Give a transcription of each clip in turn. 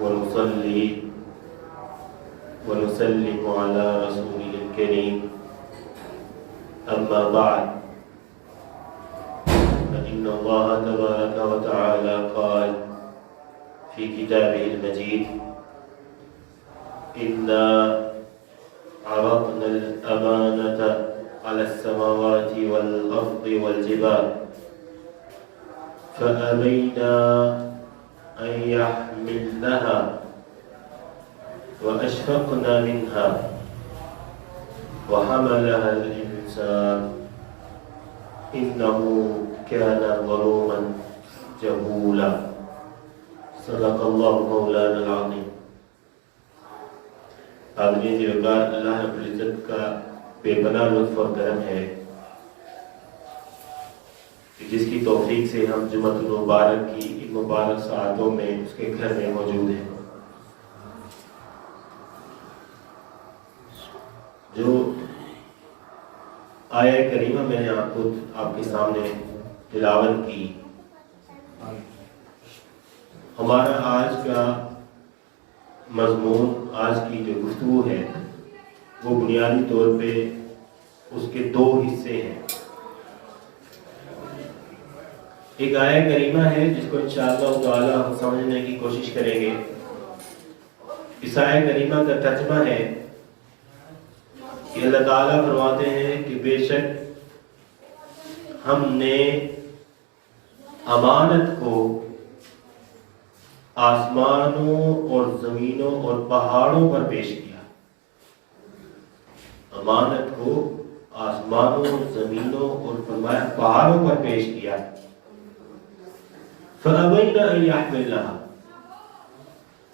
ونصلي ونسلم على رسوله الكريم أما بعد فإن الله تبارك وتعالى قال في كتابه المجيد إنا عرضنا الأمانة على السماوات والأرض والجبال فأبينا أن يحملنها وأشفقنا منها وحملها الإنسان إنه كان ظلوما جهولا صدق الله مولانا العظيم۔ آدمی کی وقار اللہ رب العزت کا بے پناہ لطف اور کرم ہے کہ جس کی توفیق سے ہم جمعۃ المبارک کی ان مبارک ساعتوں میں اس کے گھر میں موجود ہیں۔ جو آیہ کریمہ میں نے آپ کے سامنے تلاوت کی، ہمارا آج کا مضمون، آج کی جو گفتگو ہے وہ بنیادی طور پہ اس کے دو حصے ہیں۔ ایک آیہ کریمہ ہے جس کو انشاءاللہ تعالی ہم سمجھنے کی کوشش کریں گے۔ اس آیہ کریمہ کا ترجمہ ہے کہ اللہ تعالیٰ فرماتے ہیں کہ بے شک ہم نے امانت کو آسمانوں اور زمینوں اور پہاڑوں پر پیش کیا۔ امانت کو آسمانوں، زمینوں اور فرمایا پہاڑوں پر پیش کیا۔ فَأَبَيْنَ أَن يَحْمِلْنَهَا،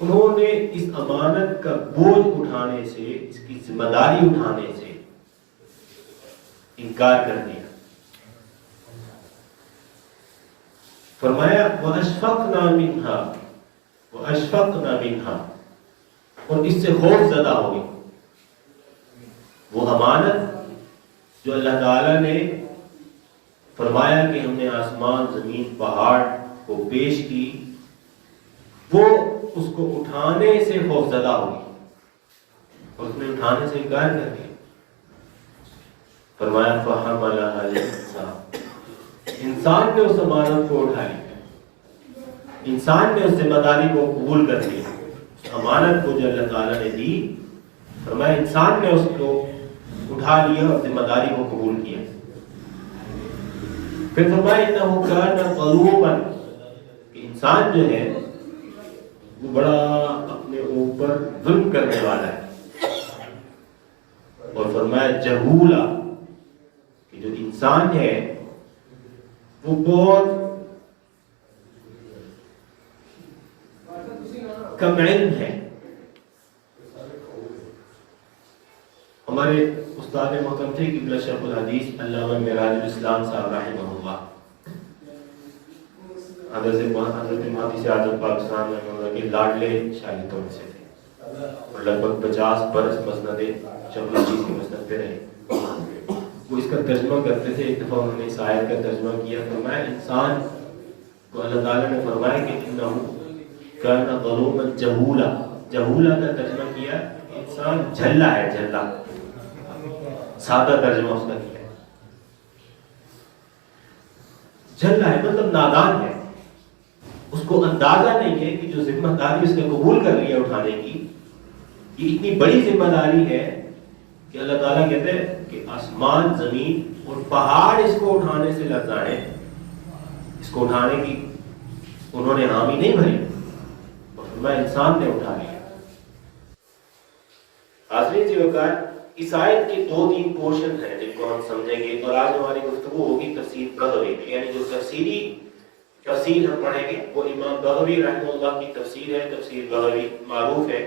انہوں نے اس امانت کا بوجھ اٹھانے سے، اس کی ذمہ داری اٹھانے سے انکار کر دیا۔ فرمایا وَأَشْفَقْنَا مِنْهَا وَأَشْفَقْنَا مِنْهَا، اور اس سے خوف زدہ ہو گئی۔ وہ امانت جو اللہ تعالیٰ نے فرمایا کہ ہم نے آسمان، زمین، پہاڑ کو پیش کی، وہ اس کو اٹھانے سے خوف زدہ ہو گئی اور اس نے اٹھانے سے انکار کر دیا۔ فرمایا فَحَمَلَهَا الْإِنسَانُ، انسان نے اس امانت کو اٹھا لیا، انسان نے اس ذمہ داری کو قبول کر لیا۔ اس امانت کو جو اللہ تعالیٰ نے دی، فرمایا انسان نے اس کو اٹھا لیا اور ذمہ داری کو قبول کیا۔ پھر فرمایا إِنَّهُ كَانَ ظَلُومًا، کہ انسان جو ہے وہ بڑا اپنے اوپر ظلم کرنے والا ہے۔ اور فرمایا جہولا، کہ جو انسان ہے وہ بہت کم علم ہے۔ ہمارے استاد محترم تھے قبلہ شیخ الحدیث علامہ معراج الاسلام صاحب رحمہ اللہ، حضرت مہدی اعظم پاکستان میں کے لاڈلے شاگردوں میں سے تھے اور لگ بھگ 50 برس مسند شیخ الحدیث کی مسند پہ رہے۔ وہ اس کا ترجمہ کرتے تھے۔ ایک دفعہ انہوں نے اس آیت کا ترجمہ کیا، فرمایا انسان کو اللہ تعالیٰ نے فرمایا کہ انہو کان ظلوما جہولا، جہولا کا ترجمہ کیا انسان جھلا ہے، جھلا، سادہ ترجمہ اس کا کیا، جھلا ہے مطلب نادان ہے۔ اس کو اندازہ نہیں ہے کہ جو ذمہ داری اس نے قبول کر لی ہے اٹھانے کی، یہ اتنی بڑی ذمہ داری ہے کہ اللہ تعالیٰ کہتے ہیں کہ آسمان، زمین اور پہاڑ اس کو اٹھانے سے لرزائیں، اس کو اٹھانے کی انہوں نے حامی نہیں بھری اور فرمایا انسان نے اٹھا لیا۔ حاضرین جی وقار، اس آیت کے 2-3 پورشن ہیں جن کو ہم سمجھیں گے، اور آج ہماری گفتگو ہوگی تفسیر بغوی، یعنی جو تفسیر ہم پڑھیں گے وہ امام بغوی رحمہ اللہ کی تفسیر ہے۔ تفسیر بغوی معروف ہے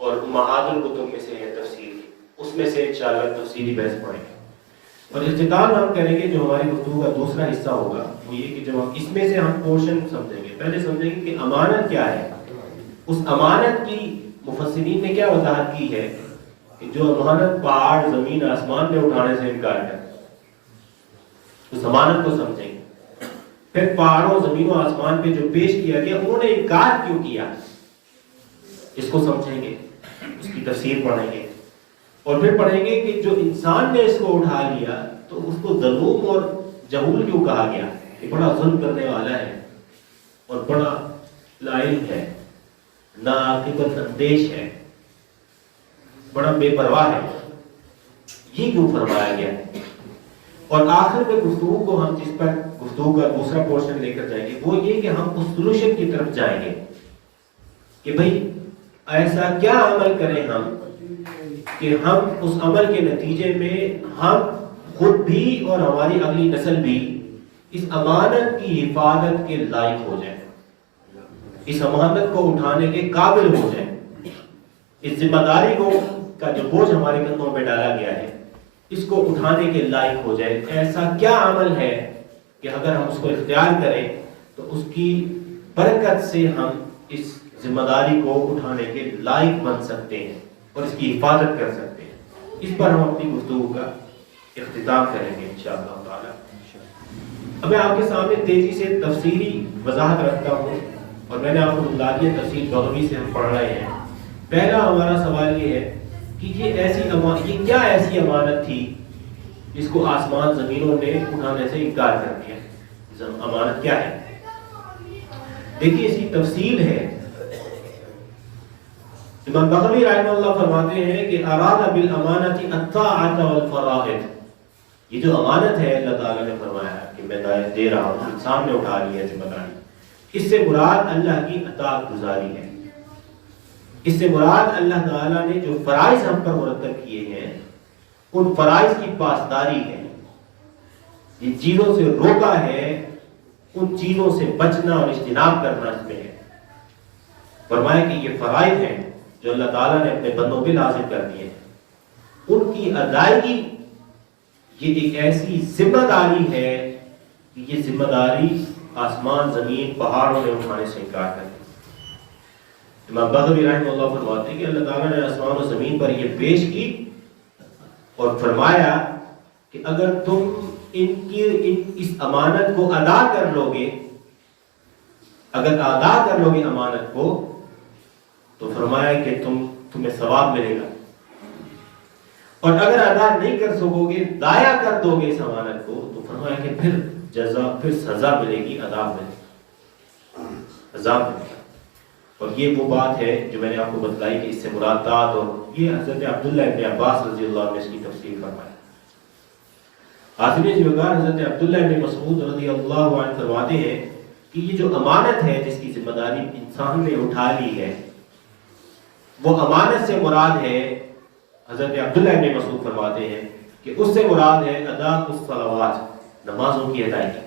اور امہات الکتب میں سے ہے تفسیر، اس میں سے انشاءاللہ تفسیری بحث پڑھیں گے۔ اور اختتام ہم کریں گے جو ہماری گفتگو کا دوسرا حصہ ہوگا وہ یہ کہ جب ہم اس میں سے ہم پورشن سمجھیں گے، پہلے سمجھیں گے کہ امانت کیا ہے، اس امانت کی مفسرین نے کیا وضاحت کی ہے کہ جو امانت پہاڑ، زمین، آسمان میں اٹھانے سے انکار کرے، اس امانت کو سمجھیں گے۔ پھر پہاڑوں زمین و آسمان پہ جو پیش کیا گیا انہوں نے انکار کیوں کیا، اس کو سمجھیں گے، اس کی تفسیر پڑھیں گے، اور پھر پڑھیں گے کہ جو انسان نے اس کو اٹھا لیا تو اس کو ظلوم اور جہول کیوں کہا گیا، کہ بڑا ظلم کرنے والا ہے اور بڑا لائق ہے، ناعاقبت اندیش ہے، بڑا بے پرواہ ہے، یہ کیوں فرمایا گیا ہے۔ اور آخر میں گفتگو کو ہم جس پر گفتگو کا دوسرا پورشن لے کر جائیں گے وہ یہ کہ ہم اس سولوشن کی طرف جائیں گے کہ بھئی ایسا کیا عمل کریں ہم کہ ہم اس عمل کے نتیجے میں ہم خود بھی اور ہماری اگلی نسل بھی اس امانت کی حفاظت کے لائق ہو جائیں، اس امانت کو اٹھانے کے قابل ہو جائیں، اس ذمہ داری کو کا جو بوجھ ہمارے کندھوں پہ ڈالا گیا ہے اس کو اٹھانے کے لائق ہو جائے۔ ایسا کیا عمل ہے کہ اگر ہم اس کو اختیار کریں تو اس کی برکت سے ہم اس ذمہ داری کو اٹھانے کے لائق بن سکتے ہیں اور اس کی حفاظت کر سکتے ہیں۔ اس پر ہم اپنی گفتگو کا اختتام کریں گے انشاءاللہ تعالی۔ اب میں آپ کے سامنے تیزی سے تفسیری وضاحت رکھتا ہوں اور میں نے آپ کو بتا دیا تفسیر بغوی سے ہم پڑھ رہے ہیں۔ پہلا ہمارا سوال یہ ہے کہ یہ کیا ایسی امانت تھی جس کو آسمان زمینوں نے اٹھانے سے انکار کر دیا، امانت کیا ہے؟ دیکھیے اس کی تفصیل ہے۔ امام بغوی رحمہ اللہ فرماتے ہیں کہ اراد بالامانت الطاعۃ والفرائض، یہ جو امانت ہے اللہ تعالیٰ نے فرمایا کہ میں دے رہا ہوں، انسان نے اٹھا لی ہے ذمہ داری، اس سے مراد اللہ کی اطاعت گزاری ہے، اس سے مراد اللہ تعالیٰ نے جو فرائض ہم پر مرتب کیے ہیں ان فرائض کی پاسداری ہے، جن چیزوں سے روکا ہے ان چیزوں سے بچنا اور اجتناب کرنا اس میں ہے۔ فرمایا کہ یہ فرائض ہیں جو اللہ تعالیٰ نے اپنے بندوں پہ لازم کر دیے ہیں، ان کی ادائیگی یہ ایک ایسی ذمہ داری ہے کہ یہ ذمہ داری آسمان زمین پہاڑوں نے اٹھانے سے انکار کر دیا۔ امام بغوی رحمہ اللہ فرماتے ہیں کہ اللہ تعالیٰ نے آسمان و زمین پر یہ پیش کی اور فرمایا کہ اگر تم اس امانت کو ادا کر لو گے، اگر ادا کر لو گے امانت کو تو فرمایا کہ تمہیں ثواب ملے گا، اور اگر ادا نہیں کر سکو گے، ضائع کر دو گے اس امانت کو تو فرمایا کہ پھر سزا ملے گی، عذاب ملے گا۔ اور یہ وہ بات ہے جو میں نے آپ کو بتلائی کہ اس سے مراد داد، اور یہ حضرت عبداللہ ابن عباس رضی اللہ عنہ نے اس کی تفسیر فرمایا۔ حاضرین جوگار، حضرت عبداللہ ابن مسعود رضی اللہ عنہ فرماتے ہیں کہ یہ جو امانت ہے جس کی ذمہ داری انسان نے اٹھا لی ہے، وہ امانت سے مراد ہے، حضرت عبداللہ ابن مسعود فرماتے ہیں کہ اس سے مراد ہے ادا الصلوات، نمازوں کی ادائیگی۔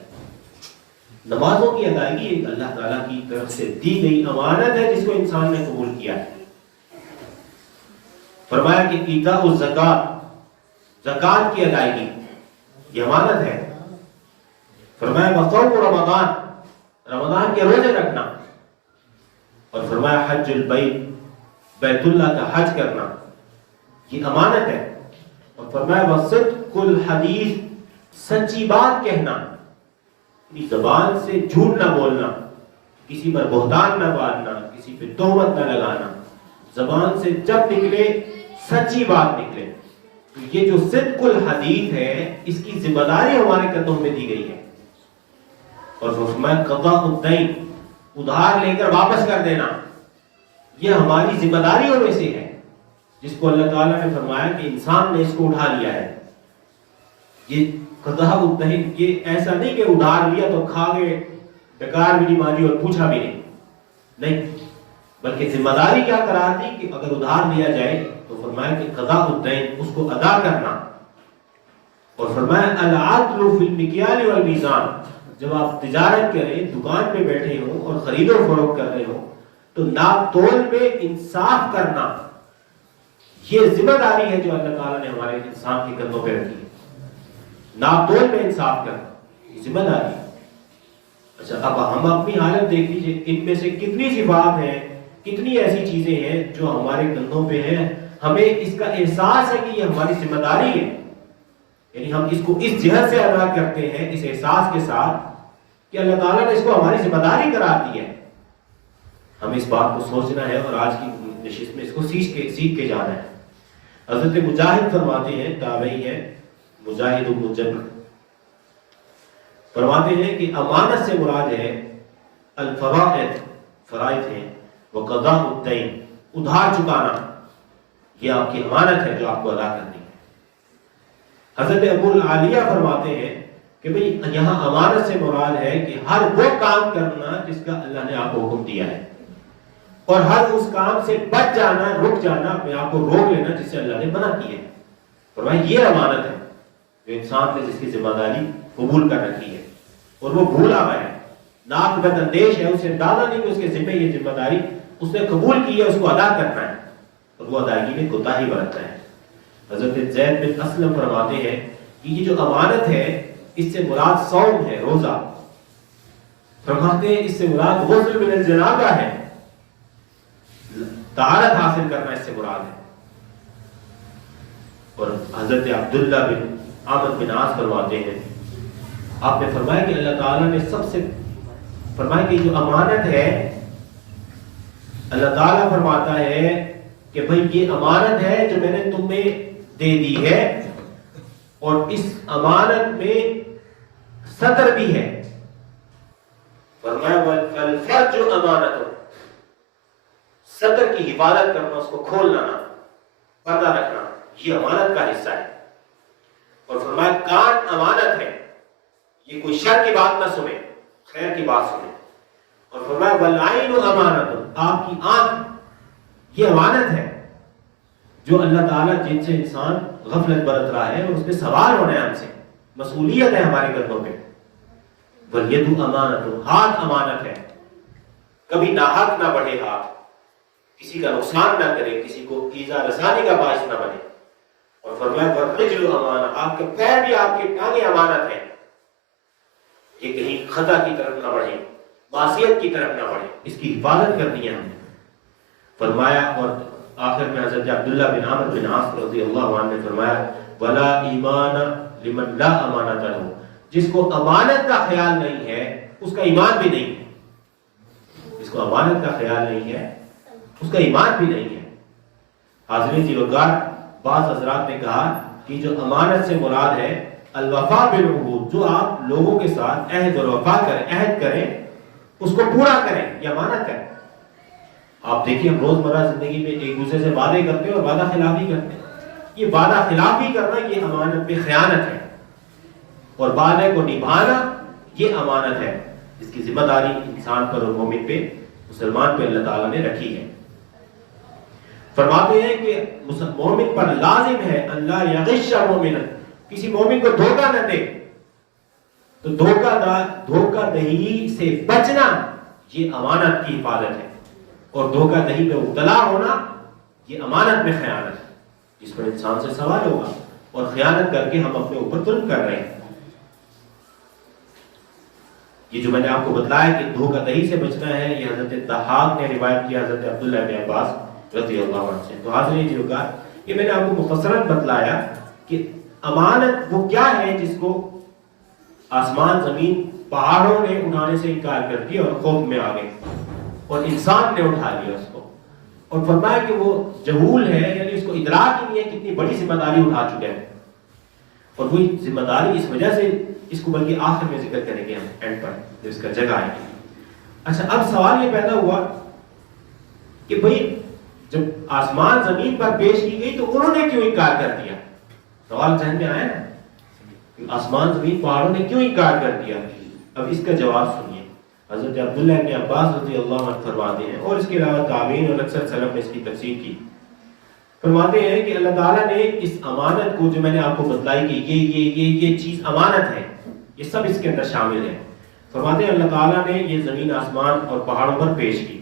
نمازوں کی ادائیگی ایک اللہ تعالیٰ کی طرف سے دی گئی امانت ہے جس کو انسان نے قبول کیا ہے۔ فرمایا کہ ایتاء الزکات، زکات کی ادائیگی یہ امانت ہے۔ فرمایا وصوم رمضان، رمضان کے روزے رکھنا، اور فرمایا حج البیت، بیت اللہ کا حج کرنا یہ امانت ہے، اور فرمایا وصدق الحدیث، سچی بات کہنا، زبان سے جھوٹ نہ بولنا، کسی پر بہتان نہ باندھنا، کسی پہ تہمت نہ لگانا، زبان سے جب نکلے سچی بات نکلے۔ تو یہ جو صدق الحدیث ہے اس کی ذمہ داری ہمارے کندھوں میں دی گئی ہے، اور فرمایا قضاء الدین، ادھار لے کر واپس کر دینا، یہ ہماری ذمہ داریوں میں سے ہے جس کو اللہ تعالیٰ نے فرمایا کہ انسان نے اس کو اٹھا لیا ہے۔ یہ قضاء الدین، یہ ایسا نہیں کہ ادھار لیا تو کھا گئے، ڈکار بھی نہیں ماری اور پوچھا بھی نہیں، بلکہ ذمہ داری کیا قرار دی کہ اگر ادھار لیا جائے تو فرمایا کہ قضاء الدین، اس کو ادا کرنا، اور فرمایا العدل فی المکیال والمیزان، جب آپ تجارت کریں، دکان پہ بیٹھے ہوں اور خرید و فروخت کر رہے ہوں تو ناپ تول میں انصاف کرنا، یہ ذمہ داری ہے جو اللہ تعالیٰ نے ہمارے انسان کے کندھوں پہ رکھی ہے۔ ناپ تول میں انصاف کرنا یہ ذمہ داری ہے۔ اچھا، اب ہم اپنی حالت دیکھ لیجئے، ان میں سے کتنی صفات ہیں، کتنی ایسی چیزیں ہیں جو ہمارے کندھوں پہ ہیں، ہمیں اس کا احساس ہے کہ یہ ہماری ذمہ داری ہے، یعنی ہم اس کو اس جہت سے ادا کرتے ہیں، اس احساس کے ساتھ کہ اللہ تعالیٰ نے اس کو ہماری ذمہ داری قرار دی ہے. ہمیں اس بات کو سوچنا ہے اور آج کی نشست میں اس کو سیکھ کے جانا ہے. حضرت مجاہد فرماتے ہیں، تابعی ہے مجاہد بن جبر، فرماتے ہیں کہ امانت سے مراد ہے الفرائض، فرائض ہیں، وقضاء الدین، ادھار چکانا، یہ آپ کی امانت ہے جو آپ کو ادا کرنی ہے. حضرت ابو العالیہ فرماتے ہیں کہ بھئی یہاں امانت سے مراد ہے کہ ہر وہ کام کرنا جس کا اللہ نے آپ کو حکم دیا ہے، اور ہر اس کام سے بچ جانا، رک جانا، اپنے آپ کو روک لینا جس سے اللہ نے منع کی ہے. فرمایا یہ امانت ہے جو انسان نے جس کی ذمہ داری قبول کر رکھی ہے اور وہ بھولا ہوا ہے، ناک بد اندیش ہے، اسے اندازہ نہیں کہ اس کے ذمہ یہ ذمہ داری اس نے قبول کی ہے، اس کو ادا کرنا ہے اور وہ ادائیگی میں کوتاہی برتتا ہے. حضرت زید بن اسلم فرماتے ہیں کہ یہ جو امانت ہے اس سے مراد صوم ہے، روزہ. فرماتے ہیں اس سے مراد غسل من الجنابہ ہے، طہارت حاصل کرنا اس سے مراد ہے. اور حضرت عبداللہ بن عامر بن عاص فرماتے ہیں، آپ نے فرمایا کہ اللہ تعالیٰ نے سب سے فرمایا کہ جو امانت ہے، اللہ تعالیٰ فرماتا ہے کہ بھئی یہ امانت ہے جو میں نے تمہیں دے دی ہے، اور اس امانت میں ستر بھی ہے. فرمایا والفرج امانت، ستر کی حفاظت کرنا، اس کو کھولنا نہ، پردہ رکھنا، یہ امانت کا حصہ ہے. اور فرمایا کان امانت ہے، یہ کوئی شر کی بات نہ سنے، خیر کی بات سنے. اور فرمایا والعین امانت، آپ کی آنکھ یہ امانت ہے جو اللہ تعالیٰ جن سے انسان غفلت برت رہا ہے اور اس پہ سوال ہونا ہے، ہم سے مسئولیت ہے ہمارے گردوں پہ. والید امانت، ہاتھ امانت ہے، کبھی ناحق نہ بڑھے ہاتھ، کسی کا نقصان نہ کرے، کسی کو ایذا رسانی کا باعث نہ بنے. اور فرمایا والرجل امانت، آپ کے پیر بھی، آپ کے ٹانگیں امانت ہیں، یہ کہیں خطا کی طرف نہ بڑھے، معصیت کی طرف نہ بڑھے، اس کی حفاظت کرنی ہے ہم نے. فرمایا اور آخر میں حضرت عبداللہ بن عامر بن عاص رضی اللہ عنہ نے فرمایا ولا ایمان لمن لا امانت له، جس کو امانت کا خیال نہیں ہے اس کا ایمان بھی نہیں ہے. جس کو امانت کا خیال نہیں ہے اس کا ایمان بھی نہیں ہے. حاضرین جلوگار، بعض حضرات نے کہا کہ جو امانت سے مراد ہے الوفا بالعہود، جو آپ لوگوں کے ساتھ عہد اور وفا کریں، عہد کریں، اس کو پورا کریں، یہ امانت ہے. آپ دیکھیں ہم روزمرہ زندگی میں ایک دوسرے سے وعدے کرتے ہیں اور وعدہ خلافی کرتے ہیں. یہ وعدہ خلافی کرنا یہ امانت میں خیانت ہے، اور وعدے کو نبھانا یہ امانت ہے جس کی ذمہ داری انسان پر اور مومن پہ، مسلمان پہ اللہ تعالیٰ نے رکھی ہے. فرماتے ہیں کہ مومن پر لازم ہے اللہ یغش مومنا، کسی مومن کو دھوکہ نہ دے. تو دھوکہ دہی سے بچنا یہ امانت کی حفاظت ہے، اور دھوکہ دہی پہ مبتلا ہونا یہ امانت میں خیانت ہے جس پر انسان سے سوال ہوگا، اور خیانت کر کے ہم اپنے اوپر ظلم کر رہے ہیں. یہ جو میں نے آپ کو بتلایا کہ دھوکہ دہی سے بچنا ہے، یہ حضرت ضحاک نے روایت کیا حضرت عبداللہ بن عباس رضی اللہ عنہ سے. تو حاضرین جلوگار، یہ میں نے آپ کو مختصراً بتلایا کہ امانت وہ کیا ہے جس کو آسمان زمین پہاڑوں نے اٹھانے سے انکار کر دیا اور خوف میں آ گئے، اور انسان نے اٹھا لیا اس کو، اور فرمایا کہ وہ جہول ہے، یعنی اس کو ادراک ہی نہیں ہے کتنی بڑی ذمہ داری اٹھا چکے ہیں. اور وہی ذمہ داری اس وجہ سے اس کو بلکہ آخر میں ذکر کریں گے ہم اینڈ پر جب اس کا جگہ آئے گی. اچھا، اب سوال یہ پیدا ہوا کہ بھئی جب آسمان زمین پر پیش کی گئی تو انہوں نے کیوں انکار کر دیا؟ سوال ذہن میں آیا نا، آسمان زمین پہاڑوں نے کیوں انکار کر دیا؟ اب اس کا جواب سنیے. حضرت عبداللہ بن عباس رضی اللہ عنہ فرماتے ہیں، اور اس کے علاوہ تابعین اور اکثر سلف نے اس کی تفسیر کی، فرماتے ہیں کہ اللہ تعالیٰ نے اس امانت کو جو میں نے آپ کو بتلائی کہ یہ چیز امانت ہے، یہ سب اس کے اندر شامل ہے. فرماتے ہیں اللہ تعالیٰ نے یہ زمین آسمان اور پہاڑوں پر پیش کی.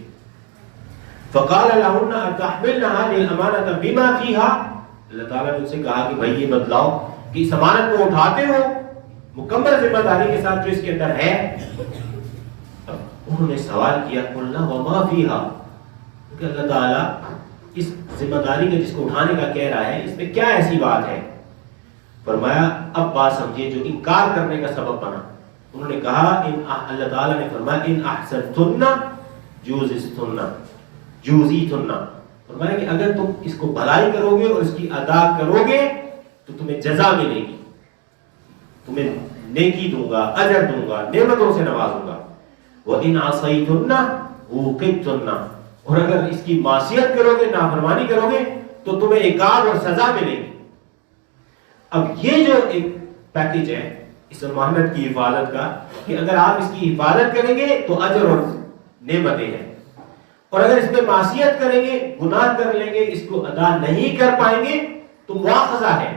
فقال لهن اتحملنها للامانه بما فيها، اللہ تعالیٰ نے ان سے کہا کہ بھائی یہ بتلاؤ کہ اس امانت کو اٹھاتے ہو مکمل ذمہ داری کے ساتھ جو اس کے اندر ہے. انہوں نے سوال کیا قلنا وما فيها، کہ اللہ تعالیٰ اس ذمہ داری کا جس کو اٹھانے کا کہہ رہا ہے اس میں کیا ایسی بات ہے؟ فرمایا اب بات سمجھیے جو انکار کرنے کا سبب بنا. انہوں نے کہا اللہ تعالیٰ نے فرمایا ان احسنتن جوزیتن، فرمایا کہ اگر تم اس کو بھلائی کرو گے اور اس کی ادا کرو گے تو تمہیں جزا ملے گی، تمہیں نیکی دوں گا، اجر دوں گا، نعمتوں سے نوازوں گا۔ وَإِنْ عَصَيْتُنَّ عُوقِبْتُنَّ، اور اگر اس کی معصیت کرو گے، نافرمانی کرو گے تو تمہیں عقاب اور سزا ملے گی۔ اب یہ جو ایک پیکج ہے اس امانت کی حفاظت کا، کہ اگر آپ اس کی حفاظت کریں گے تو اجر اور نعمتیں ہیں، اور اگر اس میں معصیت کریں گے، گناہ کر لیں گے، اس کو ادا نہیں کر پائیں گے تو مواخذہ ہے،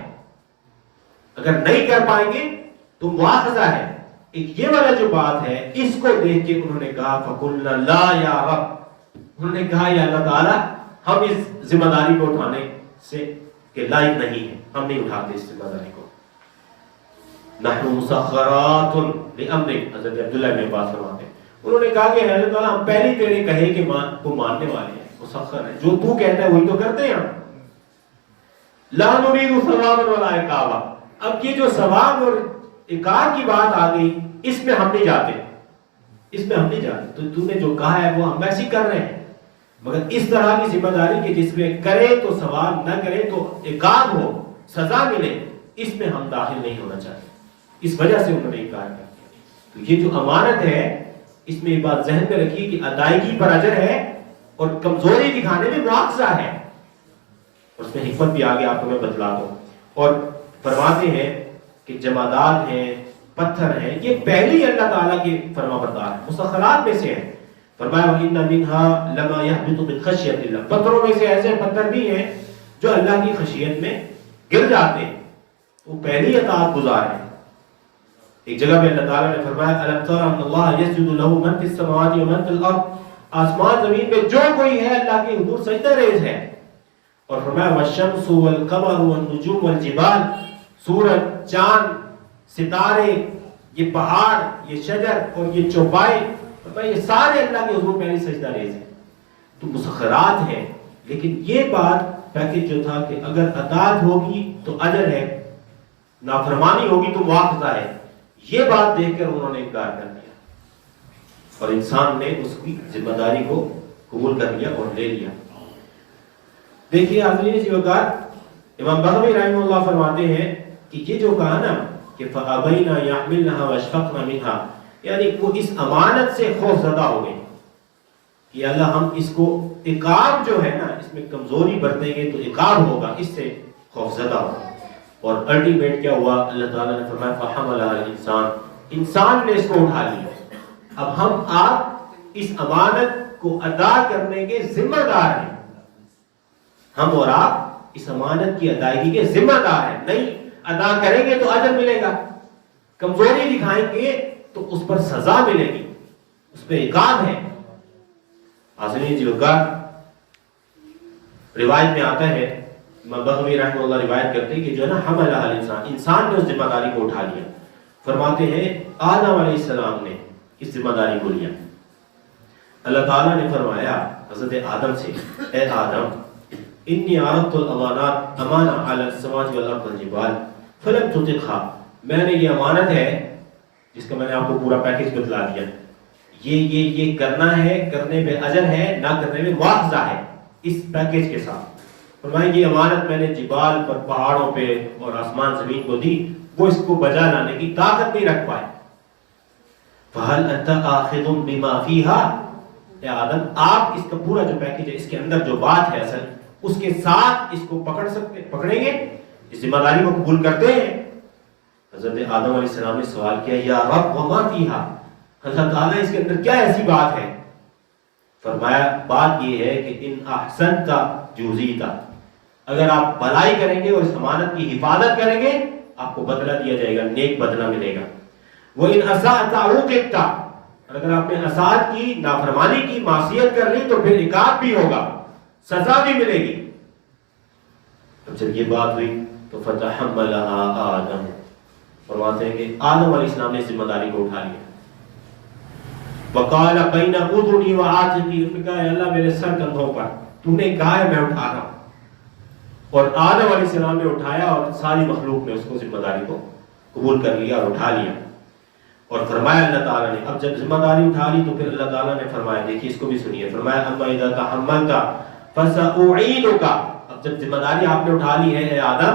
اگر نہیں کر پائیں گے تو مواخذہ ہے۔ ایک یہ والا جو بات ہے، اس کو دیکھ کے انہوں نے کہا فَقُلْنَا لَا يَا رَبْ، انہوں نے کہا یا اللہ تعالیٰ ہم اس ذمہ داری کو اٹھانے سے کہ لائق نہیں ہے، ہم نہیں اٹھاتے اس ذمہ داری کو۔ نحن مسخرات لامرک، حضرت عبداللہ بن عباس فرماتے ہیں، انہوں نے کہا کہ اللہ تعالیٰ ہم پہلی تیرے کہے کہ کو ماننے والے ہیں، مسخر ہیں، جو تو کہتا ہے وہی تو کرتے ہیں ہم۔ لا نريد ثوابا ولا عقابا، اب یہ جو ثواب اور عقاب کی بات آ گئی، اس میں ہم نہیں جاتے، اس میں ہم نہیں جاتے، تو نے جو کہا ہے وہ ہم ویسے ہی کر رہے ہیں، مگر اس طرح کی ذمہ داری کہ جس میں کرے تو ثواب، نہ کرے تو عقاب ہو، سزا ملے، اس میں ہم داخل نہیں ہونا چاہتے۔ اس وجہ سے انہوں نے انکار کر دیا۔ تو یہ جو امانت ہے، اس میں یہ بات ذہن میں رکھیے کہ ادائیگی پر اجر ہے اور کمزوری دکھانے میں مواخذہ ہے، اس میں حکمت بھی آگے آپ کو میں بتلا دوں۔ اور فرماتے ہیں کہ جمادات ہیں، پتھر ہیں، یہ پہلی اللہ تعالیٰ کے فرما بردار ہیں، مسخرات میں سے ہیں۔ فرمایا وَإِنَّ مِنْهَا لَمَا يَهْبِطُ مِنْ خَشْيَةِ اللَّهِ، پتھروں میں سے ایسے پتھر بھی ہیں جو اللہ کی خشیت میں گر جاتے ہیں، وہ پہلی اطاعت گزار ہیں۔ ایک جگہ پہ اللہ تعالیٰ نے فرمایا أَلَمْ تَرَ أَنَّ اللَّهَ يَسْجُدُ لَهُ مَنْ فِي السَّمَاوَاتِ وَمَنْ فِي الْأَرْضِ، آسمان زمین میں جو کوئی ہے اللہ کے حضور سجدہ ریز ہے۔ اور فرمایا وَالشَّمْسُ وَالْقَمَرُ وَالنُّجُومُ وَالْجِبَالُ، سورج، چاند، ستارے، یہ پہاڑ، یہ شجر اور یہ چوپائے، یہ سارے اللہ کے حضور پہلی سجدہ ریز ہیں، تو مسخرات ہیں۔ لیکن یہ بات پیکج جو تھا کہ اگر اطاعت ہوگی تو اجر ہے، نافرمانی ہوگی تو مواخذہ ہے، یہ بات دیکھ کر انہوں نے انکار کر دیا، اور انسان نے اس کی ذمہ داری کو قبول کر لیا اور لے لیا۔ دیکھیے حاضرین اسی وقت امام بغوی رحمہ اللہ فرماتے ہیں کہ یہ جو کہا نا کہ فَأَبَيْنَا يَحْمِلْنَهَا وَأَشْفَقْنَا مِنْهَا، یعنی وہ اس امانت سے خوف زدہ ہو گئے کہ اللہ ہم اس کو عقاب جو ہے نا، اس میں کمزوری برتیں گے تو عقاب ہوگا، اس سے خوف زدہ ہوگا۔ اور الٹیمیٹ کیا ہوا، اللہ تعالیٰ نے فرمایا فَحَمَلَهَا الْإِنسان، انسان نے اس کو اٹھا لیا۔ اب ہم آپ اس امانت کو ادا کرنے کے ذمہ دار ہیں، ہم اور آپ اس امانت کی ادائیگی کے ذمہ دار ہیں، نہیں ادا کریں گے تو اجر ملے گا، کمزوری دکھائیں گے تو اس پر سزا ملے گی، اس پہ عقاب ہے۔ حاضرین جو روایت میں آتا ہے، امام بغوی رحمہ اللہ روایت کرتے ہیں کہ جو ہے نا حملہ الانسان، انسان نے اس ذمہ داری کو اٹھا لیا۔ فرماتے ہیں آدم علیہ السلام نے اس ذمہ داری کو لیا۔ اللہ تعالیٰ نے فرمایا حضرت آدم سے، اے آدم انی عرضت الامانات امانہ علی السماوات والارض والجبال فلم تطعها، میں نے یہ امانت ہے جس کا میں نے آپ کو پورا پیکج بتلا دیا، یہ کرنا ہے، کرنے میں اجر ہے، نہ کرنے میں مواخذہ ہے، اس پیکج کے ساتھ۔ فرمایا یہ امانت میں نے جبال پر، پہاڑوں پہ اور آسمان زمین کو دی، وہ اس کو بجا لانے کی طاقت نہیں رکھ پائے۔ فَهَلْ أَنْتَ آخِذٌ بِمَا فِيهَا، اے آدم آپ اس کا پورا جو پیکج ہے، اس کے اندر جو بات ہے اصل، اس کے ساتھ اس کو پکڑیں گے، اس ذمہ داری کو قبول کرتے ہیں؟ حضرت آدم علیہ السلام نے سوال کیا یا رب وما فیہا، اللہ تعالیٰ اس کے اندر کیا ایسی بات ہے؟ فرمایا بات یہ ہے کہ ان احسنت جوزیت، اگر آپ بھلائی کریں گے اور اس امانت کی حفاظت کریں گے آپ کو بدلہ دیا جائے گا، نیک بدلہ ملے گا۔ وَإِنْ أَسَأْتَ عُوقِبْتَ، اور اگر آپ نے اطاعت کی، نافرمانی کی، معصیت کر لی تو پھر عقاب بھی ہوگا، سزا بھی ملے گی۔ اب جب یہ بات ہوئی تو فَتَحَمَّلَهَا آدم، فرماتے ہیں کہ آدم علیہ السلام نے ذمہ داری کو اٹھا لیا۔ وَقَالَ بَيْنَ أُذُنِي وَعَاتِقِي، اس نے کہا ہے اللہ میرے سر کندھوں پر، تو نے کہا ہے میں اٹھا رہا ہوں۔ اور آدم علیہ السلام نے اٹھایا اور ساری مخلوق نے اس کو ذمہ داری کو قبول کر لیا اور اٹھا لیا۔ اور فرمایا اللہ تعالیٰ نے اب جب ذمہ داری اٹھا لی تو پھر اللہ تعالیٰ نے فرمایا، دیکھیے اس کو بھی سنیے، فرمایا اما اذا تحملت فسأعينك، اب جب ذمہ داری آپ نے اٹھا لی ہے اے آدم،